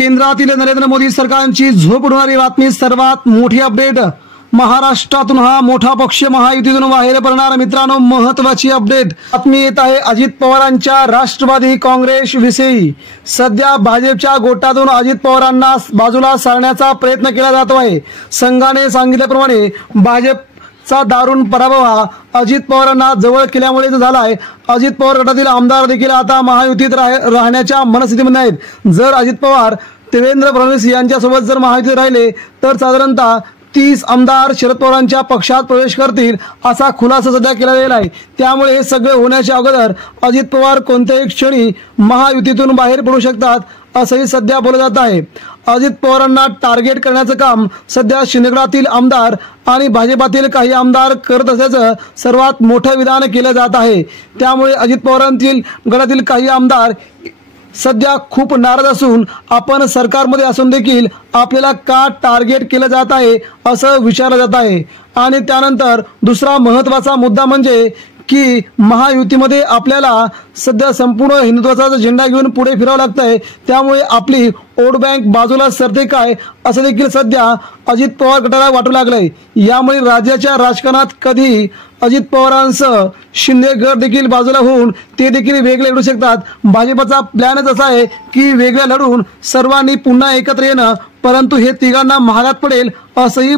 केंद्रातील नरेंद्र मोदी सरकारची झोप उडवणारी बातमी, सर्वात मोठी अपडेट। महाराष्ट्रातून हा मोठा पक्ष महायुतीतून बाहेर पडणार। मित्रांनो, महत्त्वाची अपडेट बातमी येत आहे अजित पवारांच्या राष्ट्रवादी काँग्रेस विषयी। सध्या भाजपच्या गोटातून अजित पवारांना बाजूला सारण्याचा प्रयत्न केला जातो आहे। संघाने सांगितल्याप्रमाणे भाजपचा दारुण पराभव हा अजित पवारांना जवळ केल्यामुळे झाला आहे। अजित पवार गटातील आमदार देखील आता महायुतीत राहण्याच्या मनस्थितीमध्ये आहेत। जर अजित पवार देवेंद्र फडणवीस यांच्यासोबत जर महायुतीत राहिले तर साधारणतः 30 आमदार शरद पवारांच्या पक्षात प्रवेश करतील असा खुलासा सध्या केला गेला आहे। त्यामुळे हे सगळे होण्याच्या अगोदर अजित पवार कोणत्याही क्षणी महायुतीतून बाहेर पडू शकतात असंही सध्या बोललं जात आहे। अजित पवारांना टार्गेट करण्याचं काम सध्या शिंदेगडातील आमदार आणि भाजपातील काही आमदार करत असल्याचं सर्वात मोठं विधान केलं जात आहे। त्यामुळे अजित पवारांतील गटातील काही आमदार सध्या खूप नाराज असून आपण सरकारमध्ये असून देखील आपल्याला का टार्गेट केलं जात आहे असं विचारलं जात आहे। आणि त्यानंतर दुसरा महत्त्वाचा मुद्दा म्हणजे की महायुतीमध्ये आपल्याला सध्या संपूर्ण हिंदुत्वाचा झेंडा घेऊन पुढे फिरावं लागतंय। त्यामुळे आपली वोट बँक बाजूला सरते काय असं देखील सध्या अजित पवार गटाला वाटू लागलंय। यामुळे राज्याच्या राजकारणात कधी अजित पवारांसह शिंदे गट देखील बाजूला होऊन ते देखील वेगळे लढू शकतात। भाजपचा प्लॅनच असा आहे की वेगळ्या लढून सर्वांनी पुन्हा एकत्र येणं, परंतु हे तिघांना महागात पडेल असंही